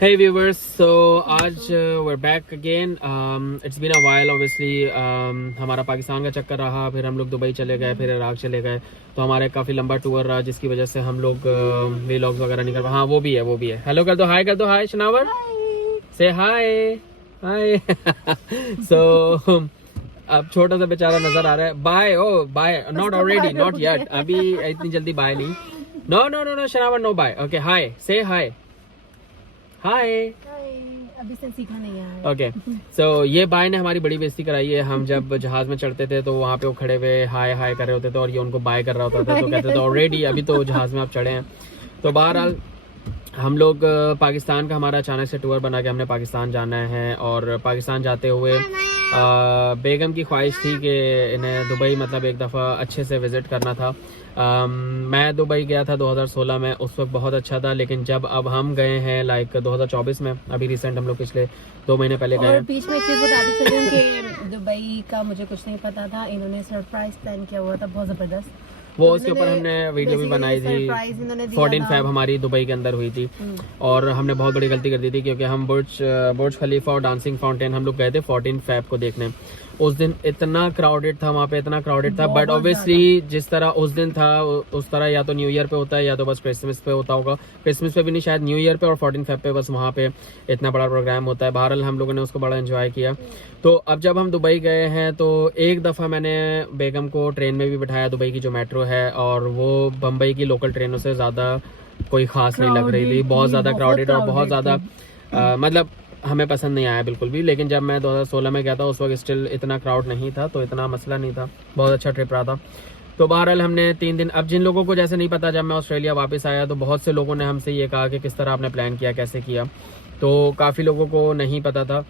Hey viewers, so आज we're back again. It's been a while obviously. हमारा पाकिस्तान का चक्कर रहा, फिर हम लोग दुबई चले गए, फिर इराक चले गए, तो हमारा एक काफ़ी लंबा टूर रहा जिसकी वजह से हम लोग व्लॉग्स वगैरह नहीं कर पाए। हाँ वो भी है। हेलो कर दो, हाय कर दो, हाय शनावर, से हाय हाय। सो अब छोटा सा बेचारा नजर आ रहा है। Bye, oh bye, not already, not yet, अभी इतनी जल्दी बाय नहीं। नो शनावर, no bye. Okay hi, say hi हाय। अभी से सीखा नहीं है। ओके सो ये बाय ने हमारी बड़ी बेइज्जती कराई है। हम जब जहाज में चढ़ते थे तो वहाँ पे वो खड़े हुए हाय हाय कर रहे होते थे और ये उनको बाय कर रहा होता था, तो कहते थे ऑलरेडी अभी तो जहाज में आप चढ़े हैं। तो बहरहाल हम लोग पाकिस्तान का हमारा अचानक से टूर बना के हमने पाकिस्तान जाना है, और पाकिस्तान जाते हुए बेगम की ख्वाहिश थी कि इन्हें दुबई मतलब एक दफ़ा अच्छे से विज़िट करना था। मैं दुबई गया था 2016 में, उस वक्त बहुत अच्छा था, लेकिन जब अब हम गए हैं लाइक 2024 में, अभी रिसेंट हम लोग पिछले 2 महीने पहले गए। और बीच में एक चीज़ बताती चलूं कि दुबई का मुझे कुछ नहीं पता था, इन्होंने सरप्राइज प्लान किया हुआ था बहुत ज़बरदस्त। वो उसके ऊपर हमने वीडियो भी बनाई थी। 14 फेब हमारी दुबई के अंदर हुई थी, और हमने बहुत बड़ी गलती कर दी थी क्योंकि हम बुर्ज खलीफा और डांसिंग फाउंटेन हम लोग गए थे 14 फेब को देखने। उस दिन इतना क्राउडेड था वहाँ पे, इतना क्राउडेड था, बट ऑब्वियसली जिस तरह उस दिन था उस तरह या तो न्यू ईयर पे होता है या तो बस क्रिसमस पे होता होगा। क्रिसमस पे भी नहीं, शायद न्यू ईयर पे और 14 फेब पे बस वहाँ पे इतना बड़ा प्रोग्राम होता है। बहरहाल हम लोगों ने उसको बड़ा एंजॉय किया। तो अब जब हम दुबई गए हैं तो एक दफ़ा मैंने बेगम को ट्रेन में भी बिठाया, दुबई की जो मेट्रो है, और वो बम्बई की लोकल ट्रेनों से ज़्यादा कोई ख़ास नहीं लग रही थी। बहुत ज़्यादा क्राउडेड और बहुत ज़्यादा मतलब हमें पसंद नहीं आया बिल्कुल भी। लेकिन जब मैं 2016 में गया था उस वक्त स्टिल इतना क्राउड नहीं था, तो इतना मसला नहीं था, बहुत अच्छा ट्रिप रहा था। तो बहरहाल हमने 3 दिन, अब जिन लोगों को जैसे नहीं पता, जब मैं ऑस्ट्रेलिया वापस आया तो बहुत से लोगों ने हमसे ये कहा कि किस तरह आपने प्लान किया, कैसे किया। तो काफ़ी लोगों को नहीं पता था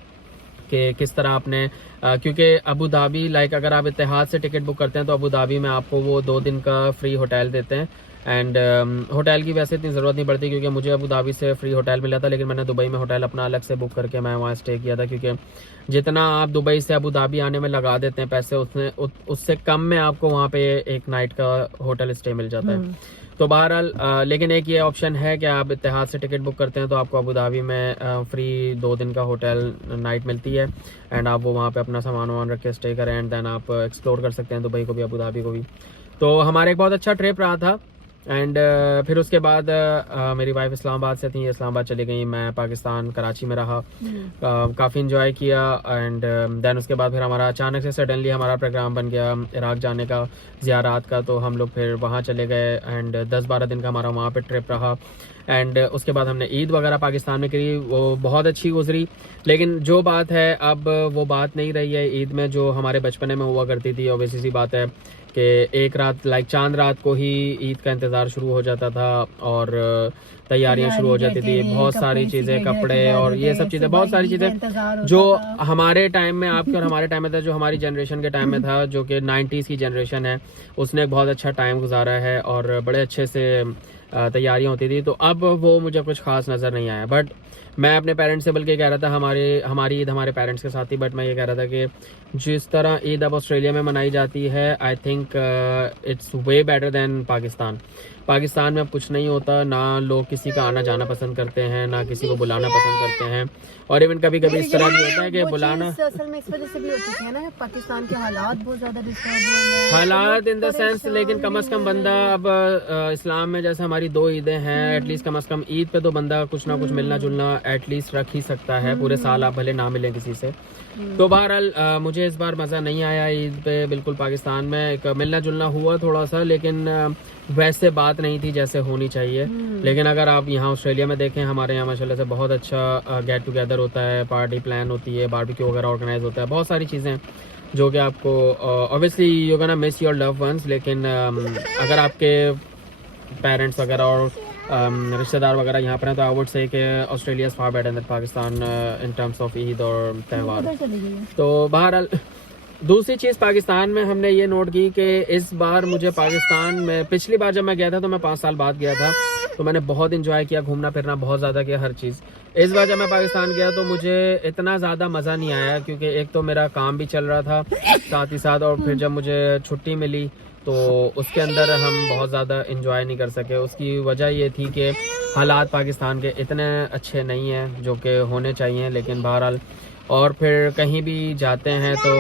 कि किस तरह आपने क्योंकि अबू धाबी लाइक अगर आप इत्तेहाद से टिकट बुक करते हैं तो अबू धाबी में आपको वो 2 दिन का फ्री होटल देते हैं। एंड होटल की वैसे इतनी ज़रूरत नहीं पड़ती क्योंकि मुझे अबू धाबी से फ्री होटल मिला था, लेकिन मैंने दुबई में होटल अपना अलग से बुक करके मैं वहाँ स्टे किया था, क्योंकि जितना आप दुबई से अबू धाबी आने में लगा देते हैं पैसे, उससे कम में आपको वहाँ पे एक नाइट का होटल स्टे मिल जाता है। तो बहरहाल लेकिन एक ये ऑप्शन है कि आप इत्तेहाद से टिकट बुक करते हैं तो आपको अबू धाबी में फ्री 2 दिन का होटल नाइट मिलती है, एंड आप वो वहाँ पे अपना सामान वामान रख के स्टे करें, एंड देन आप एक्सप्लोर कर सकते हैं दुबई को भी, अबू धाबी को भी। तो हमारा एक बहुत अच्छा ट्रिप रहा था। एंड फिर उसके बाद मेरी वाइफ इस्लामाबाद से थी, इस्लामाबाद चली गई, मैं पाकिस्तान कराची में रहा, काफ़ी इंजॉय किया। एंड देन उसके बाद फिर हमारा अचानक से सडनली हमारा प्रोग्राम बन गया इराक जाने का, ज़ियारात का, तो हम लोग फिर वहाँ चले गए, एंड 10-12 दिन का हमारा वहाँ पे ट्रिप रहा। एंड उसके बाद हमने ईद वगैरह पाकिस्तान में करी, वो बहुत अच्छी गुजरी। लेकिन जो बात है अब वो बात नहीं रही है ईद में जो हमारे बचपने में हुआ करती थी। ऑब्वियसली सी बात है कि एक रात लाइक चांद रात को ही ईद का इंतज़ार शुरू हो जाता था और तैयारियां शुरू हो जाती थी, बहुत सारी चीज़ें, कपड़े और ये सब चीज़ें, बहुत सारी चीज़ें जो हमारे टाइम में, आपके और हमारे टाइम में था, जो हमारी जनरेशन के टाइम में था, जो कि 90s की जनरेशन है, उसने एक बहुत अच्छा टाइम गुजारा है और बड़े अच्छे से तैयारियां होती थी। तो अब वो मुझे कुछ खास नज़र नहीं आया। बट मैं अपने पेरेंट्स से बल्कि कह रहा था, हमारी ईद हमारे पेरेंट्स के साथ ही, बट मैं ये कह रहा था कि जिस तरह ईद अब ऑस्ट्रेलिया में मनाई जाती है, I think it's way better than Pakistan. Pakistan में अब कुछ नहीं होता, ना लोग किसी का आना जाना पसंद करते हैं, ना किसी को बुलाना पसंद करते हैं, और इवन कभी कभी इस तरह भी होता है कि बुलाना असल में इस वजह से भी होती है ना, पाकिस्तान के हालात बहुत ज़्यादा डिस्टर्ब हुए हैं, हालात इन द सेंस, लेकिन कम से कम बंदा अब इस्लाम में जैसे हमारी 2 ईदें हैं, एटलीस्ट कम से कम ईद पे तो बंदा कुछ ना कुछ मिलना जुलना एटलीस्ट रख ही सकता है। पूरे साल आप भले ना मिलें किसी से। तो बहरहाल मुझे इस बार मज़ा नहीं आया ईद पे बिल्कुल। पाकिस्तान में एक मिलना जुलना हुआ थोड़ा सा, लेकिन वैसे बात नहीं थी जैसे होनी चाहिए। लेकिन अगर आप यहाँ ऑस्ट्रेलिया में देखें, हमारे यहाँ माशाल्लाह से बहुत अच्छा गेट टुगेदर होता है, पार्टी प्लान होती है, बारबेक्यू वगैरह ऑर्गेनाइज होता है, बहुत सारी चीज़ें जो कि आपको obviously you gonna miss your love ones. लेकिन अगर आपके पेरेंट्स वगैरह और रिश्तेदार वगैरह यहाँ पर हैं तो आई वुड से कि Australia is far better than Pakistan in terms of Eid और त्यौहार। तो बहरहाल दूसरी चीज़ पाकिस्तान में हमने ये नोट की कि इस बार मुझे पाकिस्तान में, पिछली बार जब मैं गया था तो मैं 5 साल बाद गया था, तो मैंने बहुत इंजॉय किया, घूमना फिरना बहुत ज़्यादा किया, हर चीज़। इस बार जब मैं पाकिस्तान गया तो मुझे इतना ज़्यादा मज़ा नहीं आया, क्योंकि एक तो मेरा काम भी चल रहा था साथ ही साथ, और फिर जब मुझे छुट्टी मिली तो उसके अंदर हम बहुत ज़्यादा इंजॉय नहीं कर सके। उसकी वजह ये थी कि हालात पाकिस्तान के इतने अच्छे नहीं हैं जो कि होने चाहिए, लेकिन बहरहाल और फिर कहीं भी जाते हैं तो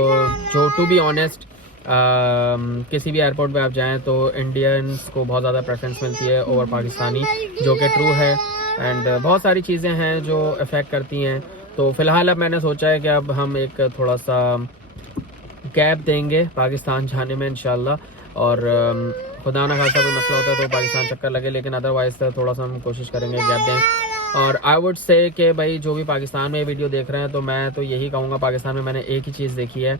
जो टू बी ऑनेस्ट किसी भी एयरपोर्ट पे आप जाएं तो इंडियंस को बहुत ज़्यादा प्रेफरेंस मिलती है ओवर पाकिस्तानी, जो कि ट्रू है। एंड बहुत सारी चीज़ें हैं जो अफेक्ट करती हैं। तो फ़िलहाल अब मैंने सोचा है कि अब हम एक थोड़ा सा गैप देंगे पाकिस्तान जाने में इंशाल्लाह, और खुदा ना खासा कोई मसला होता है तो पाकिस्तान चक्कर लगे, लेकिन अदरवाइज़ थोड़ा सा हम कोशिश करेंगे गैप दें। और आई वुड से कि भाई जो भी पाकिस्तान में वीडियो देख रहे हैं तो मैं तो यही कहूँगा, पाकिस्तान में मैंने एक ही चीज़ देखी है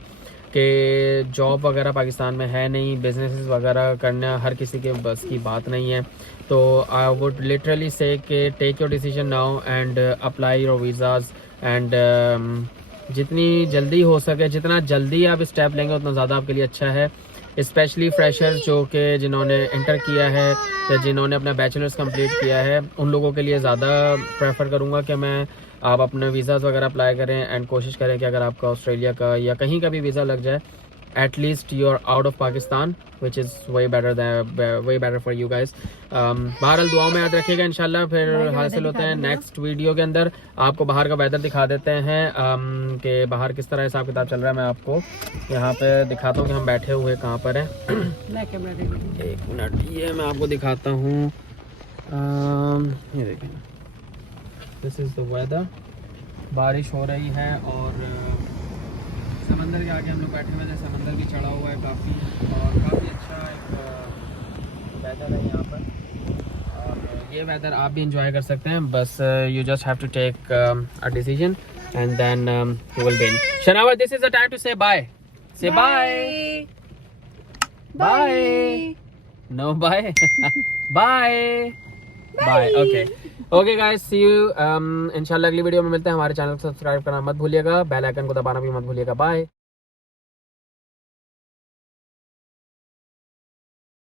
कि जॉब वगैरह पाकिस्तान में है नहीं, बिजनेसेस वगैरह करना हर किसी के बस की बात नहीं है। तो आई वुड लिटरली से कि take your decision now and apply your visas एंड जितनी जल्दी हो सके, जितना जल्दी आप स्टेप लेंगे उतना ज़्यादा आपके लिए अच्छा है। स्पेशली फ्रेशर्स जो कि जिन्होंने इंटर किया है या जिन्होंने अपना बैचलर्स कंप्लीट किया है, उन लोगों के लिए ज़्यादा प्रेफर करूँगा कि मैं आप अपने वीज़ाज़ वगैरह अप्लाई करें एंड कोशिश करें कि अगर आपका ऑस्ट्रेलिया का या कहीं का भी वीज़ा लग जाए, at least you are out of Pakistan, which is way better for you guys. बहरहाल दुआओं में याद रखिएगा, इंशाल्लाह फिर हासिल होते हैं नेक्स्ट वीडियो के अंदर। आपको बाहर का वेदर दिखा देते हैं कि बाहर किस तरह हिसाब किताब चल रहा है। मैं आपको यहाँ पे दिखाता हूँ कि हम बैठे हुए कहाँ पर हैं। एक मिनट, ये मैं आपको दिखाता हूँ। ये देखें, दिस इज़ द वेदर। बारिश हो रही है और समंदर के आगे हम लोग बैठे हुए हैं। समंदर भी चढ़ा हुआ है काफ़ी, और काफ़ी अच्छा एक वेदर है यहाँ पर। और ये वेदर आप भी इंजॉय कर सकते हैं, बस you just have to take a decision and then you will win. शनावा, this is the time to say bye. Say bye bye. No bye bye bye. Okay guys, see you इंशाल्लाह अगली video में मिलते हैं। हमारे channel को subscribe करना मत भूलिएगा, बेल आइकन को दबाना भी मत भूलिएगा। बाय।